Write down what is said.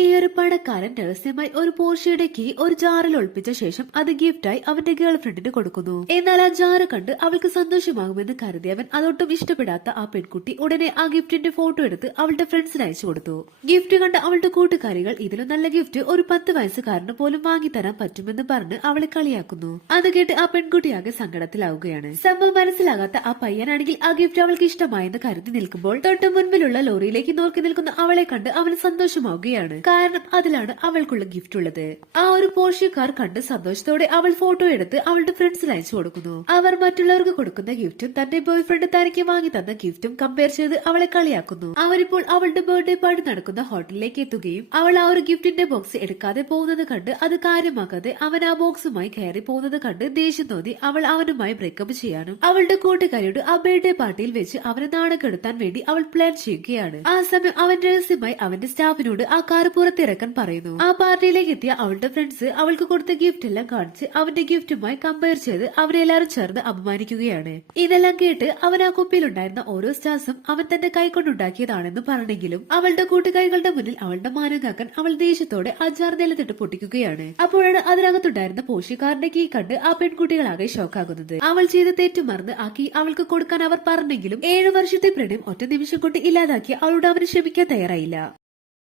ഈ ഒരു പണക്കാരൻ രഹസ്യമായി ഒരു പോർഷ്യയുടെ കീ ഒരു ജാറിൽ ഒളിപ്പിച്ച ശേഷം അത് ഗിഫ്റ്റായി അവന്റെ ഗേൾഫ്രണ്ടിന് കൊടുക്കുന്നു. എന്നാൽ ആ ജാറ് കണ്ട് അവൾക്ക് സന്തോഷമാകുമെന്ന് കരുതിയവൻ അതൊട്ടും ഇഷ്ടപ്പെടാത്ത ആ പെൺകുട്ടി ഉടനെ ആ ഗിഫ്റ്റിന്റെ ഫോട്ടോ എടുത്ത് അവളുടെ ഫ്രണ്ട്സിന് അയച്ചു കൊടുത്തു. ഗിഫ്റ്റ് കണ്ട അവളുടെ കൂട്ടുകാരികൾ ഇതിലും നല്ല ഗിഫ്റ്റ് ഒരു 10 വയസ്സുകാരന് പോലും വാങ്ങിത്തരാൻ പറ്റുമെന്ന് പറഞ്ഞ് അവളെ കളിയാക്കുന്നു. അത് കേട്ട് ആ പെൺകുട്ടിയാകെ സങ്കടത്തിലാവുകയാണ്. സംഭവം മനസ്സിലാകാത്ത ആ പയ്യനാണെങ്കിൽ ആ ഗിഫ്റ്റ് അവൾക്ക് ഇഷ്ടമായെന്ന് കരുതി നിൽക്കുമ്പോൾ തൊട്ട് മുൻപിലുള്ള ലോറിയിലേക്ക് നോക്കി നിൽക്കുന്ന അവളെ കണ്ട് അവന് സന്തോഷമാവുകയാണ്. കാരണം അതിലാണ് അവൾക്കുള്ള ഗിഫ്റ്റ് ഉള്ളത്. ആ ഒരു പോർഷ്യ കാർ കണ്ട് സന്തോഷത്തോടെ അവൾ ഫോട്ടോ എടുത്ത് അവളുടെ ഫ്രണ്ട്സിന് അയച്ചു കൊടുക്കുന്നു. അവർ മറ്റുള്ളവർക്ക് കൊടുക്കുന്ന ഗിഫ്റ്റും തന്റെ ബോയ് ഫ്രണ്ട് തനിക്ക് വാങ്ങി തന്ന ഗിഫ്റ്റും കമ്പയർ ചെയ്ത് അവളെ കളിയാക്കുന്നു. അവരിപ്പോൾ അവളുടെ ബർത്ത്ഡേ പാർട്ടി നടക്കുന്ന ഹോട്ടലിലേക്ക് എത്തുകയും അവൾ ആ ഒരു ഗിഫ്റ്റിന്റെ ബോക്സ് എടുക്കാതെ പോകുന്നത് കണ്ട് അത് കാര്യമാക്കാതെ അവൻ ആ ബോക്സുമായി കയറി പോകുന്നത് കണ്ട് ദേഷ്യം തോന്നി അവൾ അവനുമായി ബ്രേക്കപ്പ് ചെയ്യാനും അവളുടെ കൂട്ടുകാരിയോട് ആ ബർത്ത്ഡേ പാർട്ടിയിൽ വെച്ച് അവനെ നാണക്കെടുത്താൻ വേണ്ടി അവൾ പ്ലാൻ ചെയ്യുകയാണ്. ആ സമയം അവൻ രഹസ്യമായി അവന്റെ സ്റ്റാഫിനോട് ആ കാർ പുറത്തിറക്കാൻ പറയുന്നു. ആ പാർട്ടിയിലേക്ക് എത്തിയ അവളുടെ ഫ്രണ്ട്സ് അവൾക്ക് കൊടുത്ത ഗിഫ്റ്റ് എല്ലാം കാണിച്ച് അവന്റെ ഗിഫ്റ്റുമായി കമ്പയർ ചെയ്ത് അവരെല്ലാരും ചേർന്ന് അപമാനിക്കുകയാണ്. ഇതെല്ലാം കേട്ട് അവൻ ആ കുപ്പിയിലുണ്ടായിരുന്ന ഓരോ സ്റ്റാർസും അവൻ തന്റെ കൈകൊണ്ടുണ്ടാക്കിയതാണെന്ന് പറഞ്ഞെങ്കിലും അവളുടെ കൂട്ടുകാരികളുടെ മുന്നിൽ അവളുടെ മാനം കാക്കാൻ അവൾ ദേഷ്യത്തോടെ ആ ജാർ നിലത്തിട്ട് പൊട്ടിക്കുകയാണ്. അപ്പോഴാണ് അതിനകത്തുണ്ടായിരുന്ന പോഷിക്കാരന്റെ കീ കണ്ട് ആ പെൺകുട്ടികളാകെ ഷോക്കാകുന്നത്. അവൾ ചെയ്ത തെറ്റു മറന്ന് ആ കീ അവൾക്ക് കൊടുക്കാൻ അവർ പറഞ്ഞെങ്കിലും 7 വർഷത്തെ പ്രണയം ഒറ്റ നിമിഷം കൊണ്ട് ഇല്ലാതാക്കി അവളോട് അവന് ക്ഷമിക്കാൻ തയ്യാറായില്ല.